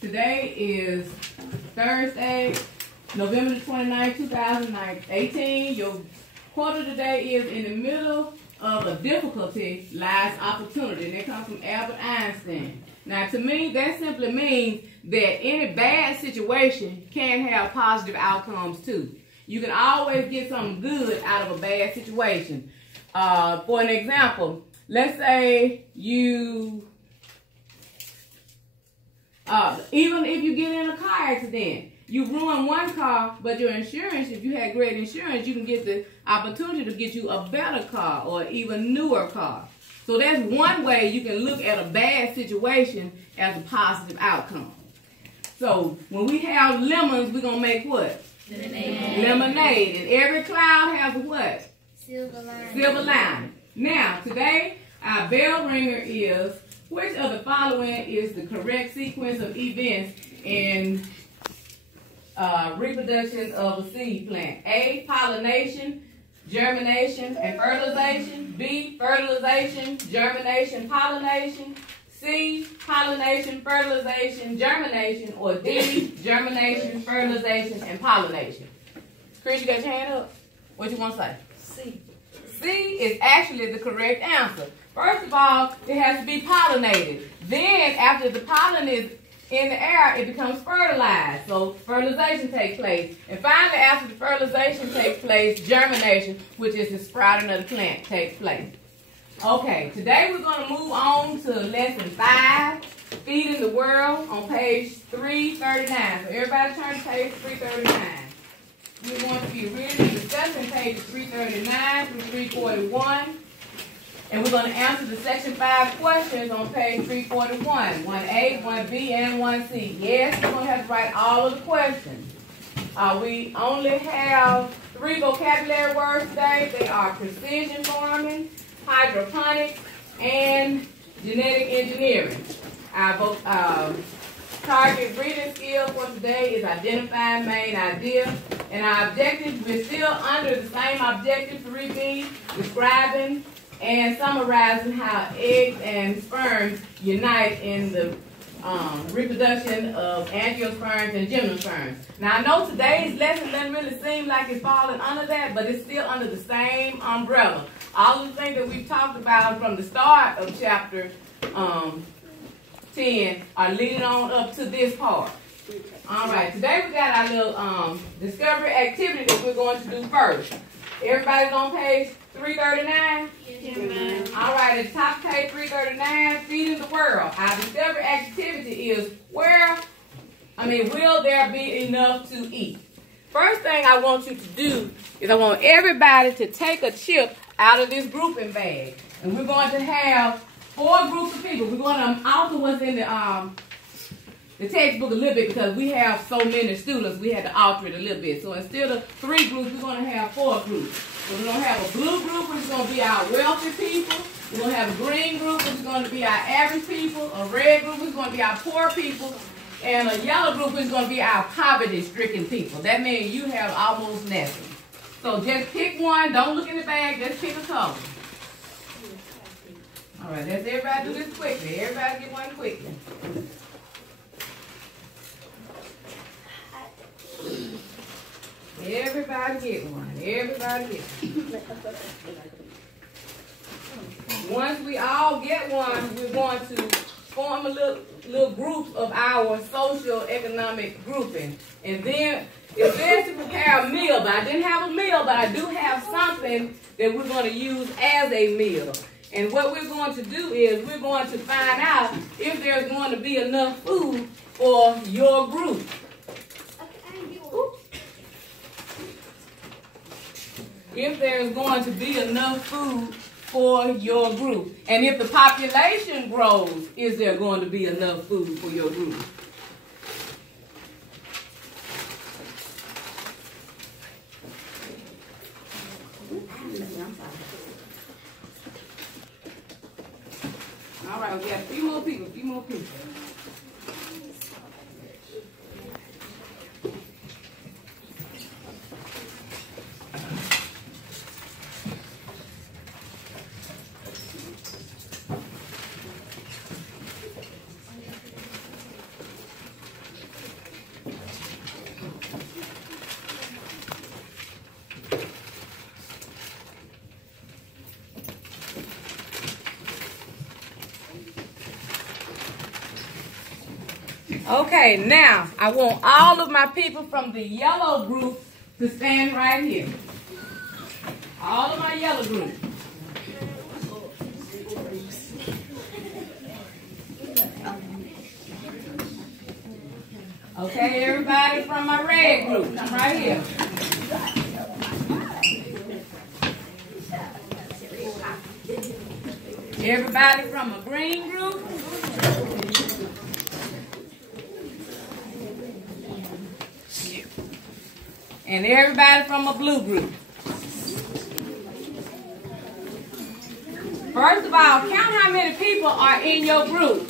Today is Thursday, November the 29th, 2018. Your quote of the day is, in the middle of a difficulty lies opportunity. And that comes from Albert Einstein. Now, to me, that simply means that any bad situation can have positive outcomes too. You can always get something good out of a bad situation. For an example, let's say you, even if you get in a car accident, you ruin one car, but your insurance, if you had great insurance, you can get the opportunity to get you a better car or even newer car. So that's one way you can look at a bad situation as a positive outcome. So when we have lemons, we're going to make what? Lemonade. And every cloud has a what? Silver lining. Silver lining. Now, today, our bell ringer is, which of the following is the correct sequence of events in reproduction of a seed plant? A, pollination, germination, and fertilization. B, fertilization, germination, pollination. C, pollination, fertilization, germination. Or D, germination, fertilization, and pollination. Chris, you got your hand up? What you want to say? C. C is actually the correct answer. First of all, it has to be pollinated. Then, after the pollen is in the air, it becomes fertilized. So fertilization takes place. And finally, after the fertilization takes place, germination, which is the sprouting of the plant, takes place. Okay, today we're going to move on to lesson 5, Feeding the World, on page 339. So everybody turn to page 339. We want to be really discussing pages 339 through 341. And we're going to answer the section 5 questions on page 341. 1A, 1B, and 1C. Yes, we're going to have to write all of the questions. We only have 3 vocabulary words today. They are precision farming, hydroponics, and genetic engineering. Our target reading skill for today is identifying main idea. And our objectives, we're still under the same objective, 3B, describing and summarizing how eggs and sperms unite in the reproduction of angiosperms and gymnosperms. Now, I know today's lesson doesn't really seem like it's falling under that, but it's still under the same umbrella. All of the things that we've talked about from the start of chapter 10 are leading on up to this part. All right, today we got our little discovery activity that we're going to do first. Everybody's on page 339? Yes, all right, at the top of page 339, Feeding the World. Our discovery activity is will there be enough to eat? First thing I want you to do is I want everybody to take a chip out of this grouping bag. And we're going to have 4 groups of people. We're going to alter what's in the textbook a little bit because we have so many students, we had to alter it a little bit. So instead of 3 groups, we're going to have 4 groups. So we're going to have a blue group, which is going to be our wealthy people. We're going to have a green group, which is going to be our average people. A red group, which is going to be our poor people. And a yellow group, which is going to be our poverty-stricken people. That means you have almost nothing. So just pick one. Don't look in the bag. Just pick a color. All right, let's everybody do this quickly. Everybody get one quickly. Everybody get one. Everybody get one. Once we all get one, we're going to form a little group of our socio-economic grouping. And then it's best to prepare a meal. But I didn't have a meal, but I do have something that we're going to use as a meal. And what we're going to do is we're going to find out if there's going to be enough food for your group. If there's going to be enough food for your group. And if the population grows, is there going to be enough food for your group? All right, we got a few more people, Okay, now I want all of my people from the yellow group to stand right here. All of my yellow group. Okay, everybody from my red group, come right here. Everybody from a green group. And everybody from a blue group. First of all, count how many people are in your group.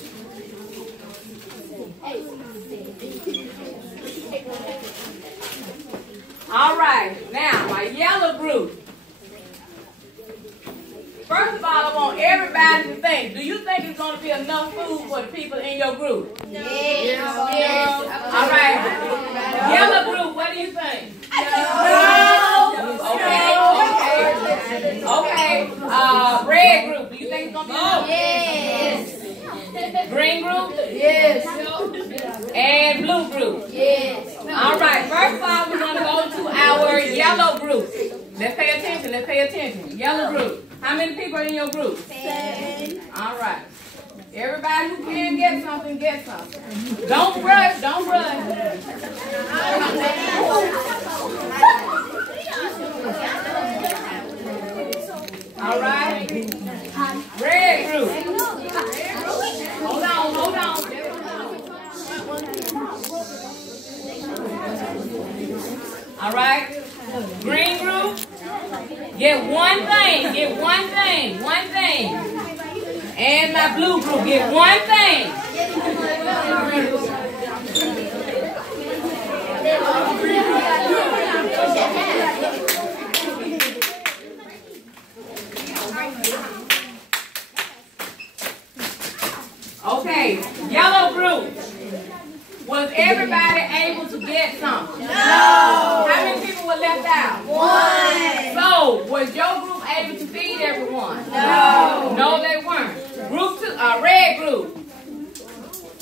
All right, now my yellow group. First of all, I want everybody to think. Do you think it's going to be enough food for the people in your group? Yes. All right. Yellow group, what do you think? Okay. Red group, do you think it's going to be enough? Yes. Green group? Yes. And blue group? Yes. All right. First of all, we're going to go to our yellow group. Let's pay attention. Let's pay attention. Yellow group. How many people are in your group? 7. All right. Everybody who can get something, get something. Don't rush. Don't rush. All right. Red group. Hold on. Hold on. All right. Green group. Get one thing. Get one thing. One thing. And my blue group. Get one thing. Okay. Yellow group. Was everybody able to get something? No. How many people were left out? 1. So, was your group able to feed everyone? No. No, they weren't. Group 2, red group.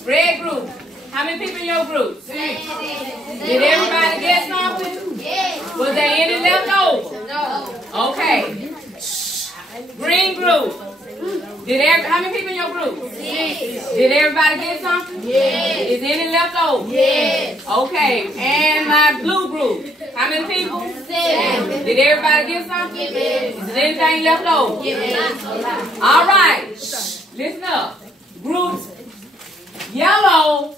Red group. How many people in your group? 6. Did everybody get something? Yes. Was there any left over? No. Okay. Green group. How many people in your group? 6. Did everybody get something? Yes. Is any left over? Yes. Okay. And my blue group. How many people? 7. Did everybody get something? Yes. Is anything left over? Yes. All right. Listen up. Group yellow,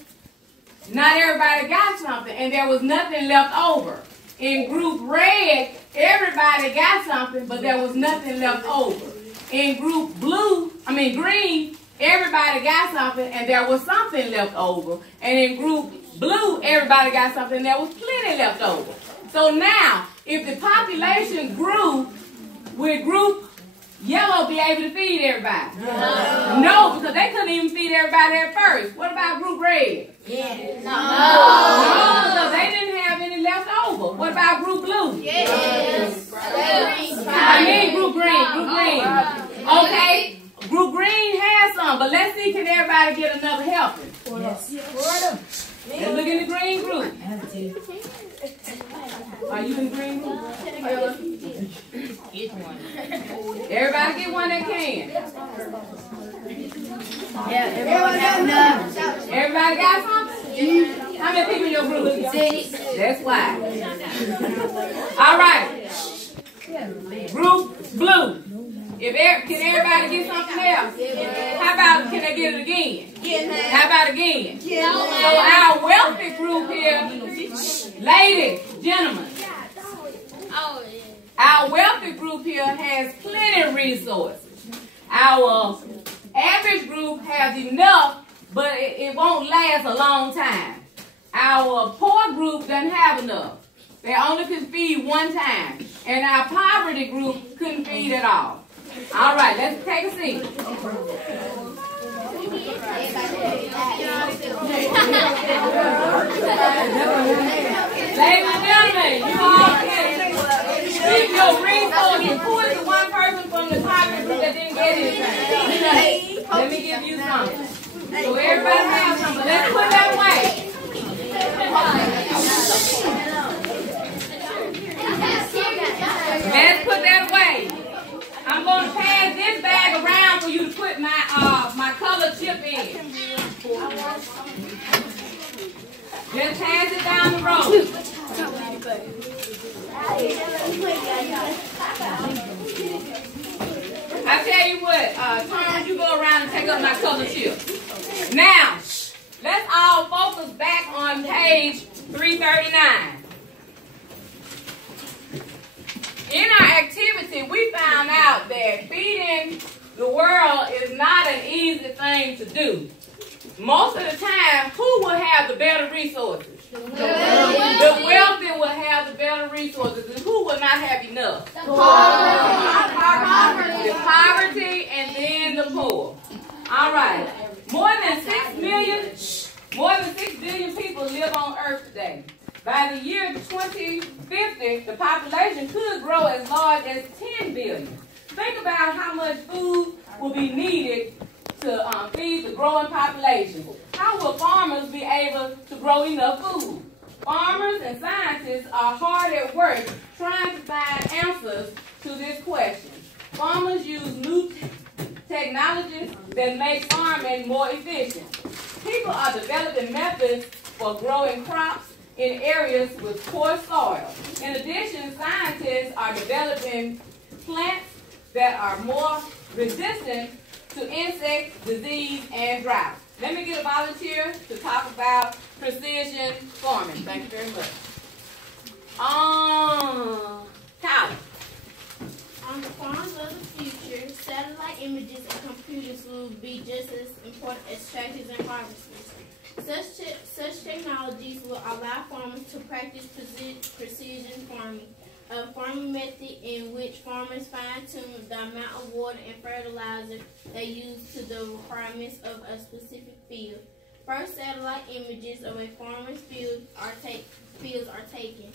not everybody got something, and there was nothing left over. In group red, everybody got something, but there was nothing left over. In group green, everybody got something, and there was something left over. And in group blue, everybody got something, and there was plenty left over. So now, if the population grew, would group yellow be able to feed everybody? No. No, because they couldn't even feed everybody at first. What about group red? Yes. No, because they didn't have any left over. What about group blue? Yes. I mean group green. Group green. Okay. Group green has some, but let's see, can everybody get another helping? Yes. Let's look in the green group. Are you in the green group? Get one. Everybody get one that can. Yeah, everyone got enough. Everybody got something? How many people in your group? 6. That's why. All right. Group blue. Can everybody get something else? How about, can they get it again? How about again? So our wealthy group here, ladies, gentlemen, our wealthy group here has plenty of resources. Our average group has enough, but it won't last a long time. Our poor group doesn't have enough. They only can feed one time. And our poverty group couldn't feed at all. All right, let's take a seat. Ladies and gentlemen, you all can keep your resources. Who is the one person from the poverty group that didn't get anything? Let me give you something. So everybody has something. Let's put that away. Just pass it down the road. I tell you what, Tom, you go around and take up my color chips. Now, let's all focus back on page 339. In our activity, we found out that feeding the world is not an easy thing to do. Most of the time, who will have the better resources? The wealthy will have the better resources, and who will not have enough? The poverty, and then the poor. All right. More than 6 billion people live on Earth today. By the year 2050, the population could grow as large as 10 billion. Think about how much food will be needed to feed the growing population. How will farmers be able to grow enough food? Farmers and scientists are hard at work trying to find answers to this question. Farmers use new technologies that make farming more efficient. People are developing methods for growing crops in areas with poor soil. In addition, scientists are developing plants that are more resistant to insects, disease, and drought. Let me get a volunteer to talk about precision farming. Thank you very much. Tyler. On the farms of the future, satellite images and computers will be just as important as tractors and harvesters. Such technologies will allow farmers to practice precision farming, a farming method in which farmers fine-tune the amount of water and fertilizer they use to the requirements of a specific field. First, satellite images of a farmer's fields are taken.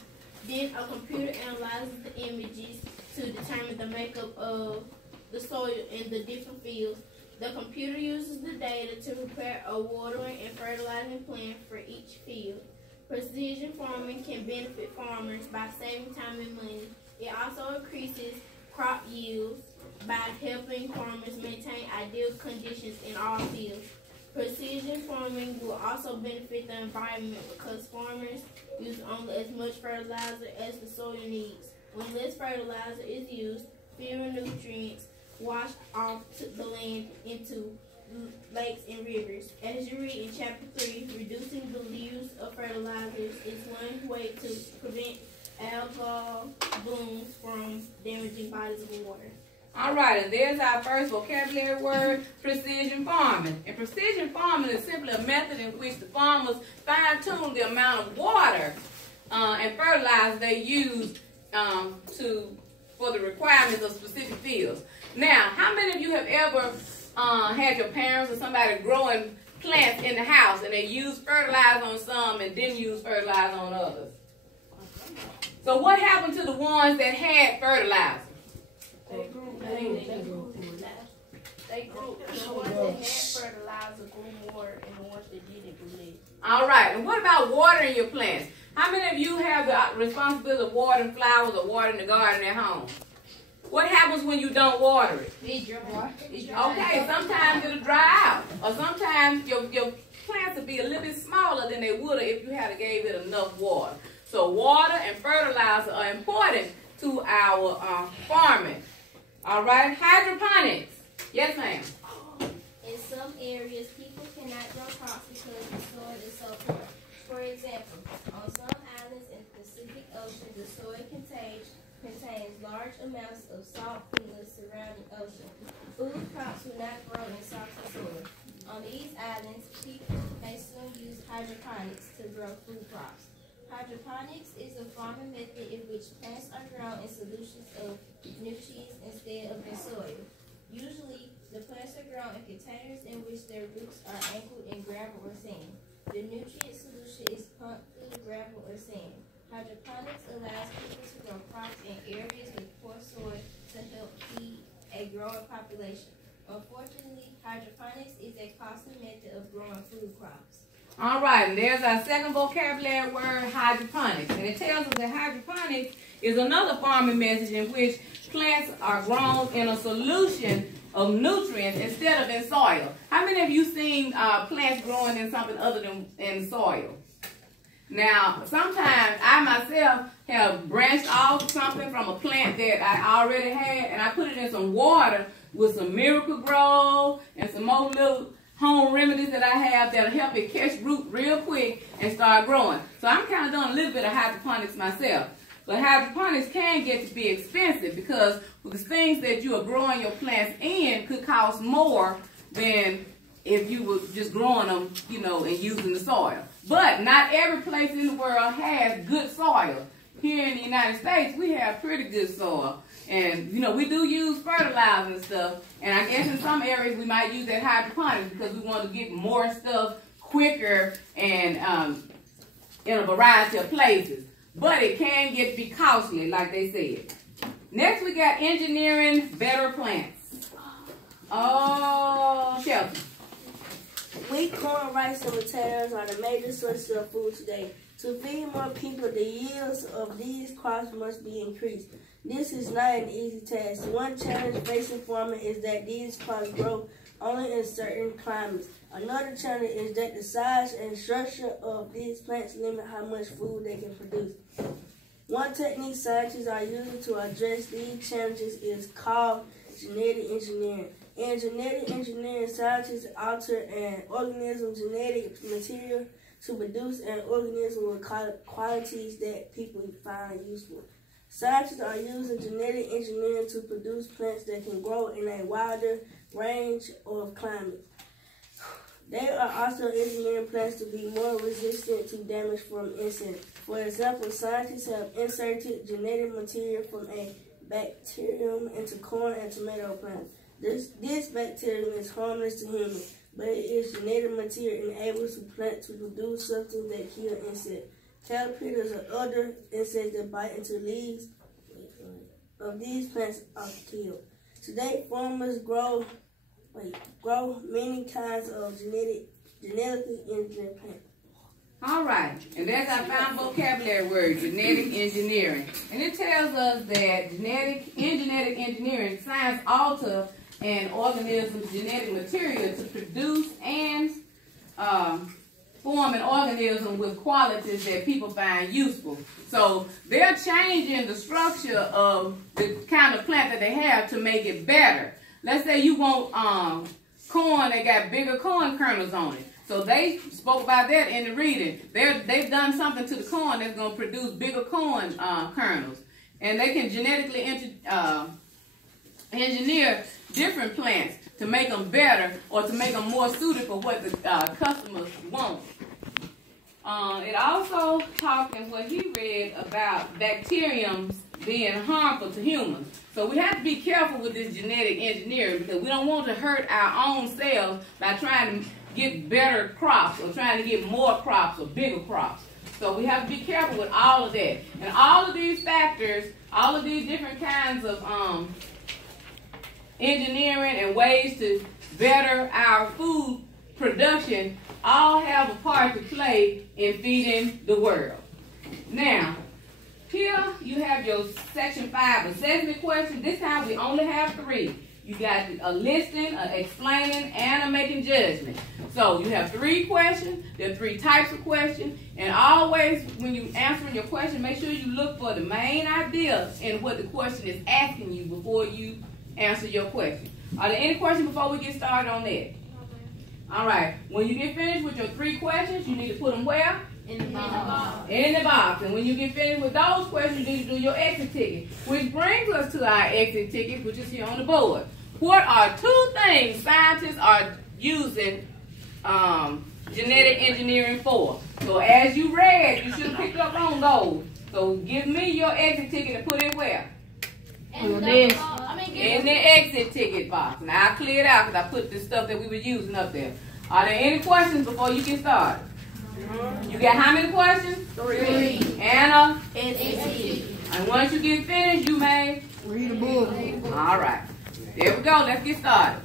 Then, a computer analyzes the images to determine the makeup of the soil in the different fields. The computer uses the data to prepare a watering and fertilizing plan for each field. Precision farming can benefit farmers by saving time and money. It also increases crop yields by helping farmers maintain ideal conditions in all fields. Precision farming will also benefit the environment because farmers use only as much fertilizer as the soil needs. When less fertilizer is used, fewer nutrients wash off the land into lakes and rivers. As you read in chapter 3, reducing the use of fertilizers is one way to prevent algal blooms from damaging bodies of water. All right, and there's our first vocabulary word, precision farming. And precision farming is simply a method in which the farmers fine-tune the amount of water and fertilizer they use for the requirements of specific fields. Now, how many of you have ever had your parents or somebody growing plants in the house and they used fertilizer on some and didn't use fertilizer on others? So what happened to the ones that had fertilizer? They grew. The ones that had fertilizer grew more, and the ones that didn't grew less. All right. And what about watering your plants? How many of you have the responsibility of watering flowers or watering the garden at home? What happens when you don't water it? It dries. Okay, sometimes it'll dry out. Or sometimes your plants will be a little bit smaller than they would have if you had gave it enough water. So water and fertilizer are important to our farming. All right, hydroponics. Yes, ma'am. In some areas, people cannot grow crops because the soil is so poor. For example, on some islands in the Pacific Ocean, the soil contains large amounts of salt from the surrounding ocean. Food crops will not grow in salty soil. On these islands, people may soon use hydroponics to grow food crops. Hydroponics is a farming method in which plants are grown in solutions of nutrients instead of in soil. Usually, the plants are grown in containers in which their roots are anchored in gravel or sand. The nutrient solution is pumped through the gravel or sand. Hydroponics allows people to grow crops in areas with poor soil to help feed a growing population. Unfortunately, hydroponics is a costly method of growing food crops. All right, and there's our second vocabulary word, hydroponics. And it tells us that hydroponics is another farming method in which plants are grown in a solution of nutrients instead of in soil. How many of you seen plants growing in something other than in soil? Now, sometimes I myself have branched off something from a plant that I already had, and I put it in some water with some Miracle-Gro and some more little home remedies that I have that'll help it catch root real quick and start growing. So I'm kind of doing a little bit of hydroponics myself. But hydroponics can get to be expensive because the things that you are growing your plants in could cost more than if you were just growing them, you know, and using the soil. But not every place in the world has good soil. Here in the United States, we have pretty good soil. And, you know, we do use fertilizer and stuff. And I guess in some areas we might use that hydroponics because we want to get more stuff quicker and in a variety of places. But it can get to be costly, like they said. Next, we got engineering better plants. Oh, Shelton. Wheat, corn, rice, and potatoes are the major sources of food today. To feed more people, the yields of these crops must be increased. This is not an easy task. One challenge facing farmers is that these crops grow only in certain climates. Another challenge is that the size and structure of these plants limit how much food they can produce. One technique scientists are using to address these challenges is called genetic engineering. In genetic engineering, scientists alter an organism's genetic material to produce an organism with qualities that people find useful. Scientists are using genetic engineering to produce plants that can grow in a wider range of climates. They are also engineering plants to be more resistant to damage from insects. For example, scientists have inserted genetic material from a bacterium into corn and tomato plants. This bacterium is harmless to humans, but its genetic material enables the plant to produce something that kills insects. Caterpillars or other insects that bite into leaves of these plants are killed. Today, farmers grow many kinds of genetically engineered plants. All right, and that's our found vocabulary word, genetic engineering. And it tells us that genetic engineering, science alter an organism's genetic material to produce and form an organism with qualities that people find useful. So they're changing the structure of the kind of plant that they have to make it better. Let's say you want corn that got bigger corn kernels on it. So they spoke about that in the reading. They've done something to the corn that's going to produce bigger corn kernels. And they can genetically engineer different plants to make them better or to make them more suited for what the customers want. It also talked in what he read about bacteriums being harmful to humans. So we have to be careful with this genetic engineering because we don't want to hurt our own cells by trying to get better crops or trying to get more crops or bigger crops. So we have to be careful with all of that. And all of these factors, all of these different kinds of engineering and ways to better our food production all have a part to play in feeding the world. Now, here you have your section 5 assessment question. This time we only have 3. You got a listing, a explaining, and a making judgment. So you have 3 questions. There are 3 types of questions. And always when you answering your question, make sure you look for the main idea in what the question is asking you before you answer your question. Are there any questions before we get started on that? All right. When you get finished with your 3 questions, you need to put them where? In the box. In the box. And when you get finished with those questions, you need to do your exit ticket. Which brings us to our exit ticket, which is here on the board. What are 2 things scientists are using genetic engineering for? So as you read, you should have picked up on those. So give me your exit ticket and put it where? In the In the exit ticket box. Now I cleared out because I put the stuff that we were using up there. Are there any questions before you get started? You got how many questions? 3. Anna? It's And once you get finished, you may Read a book. all right. There we go. Let's get started.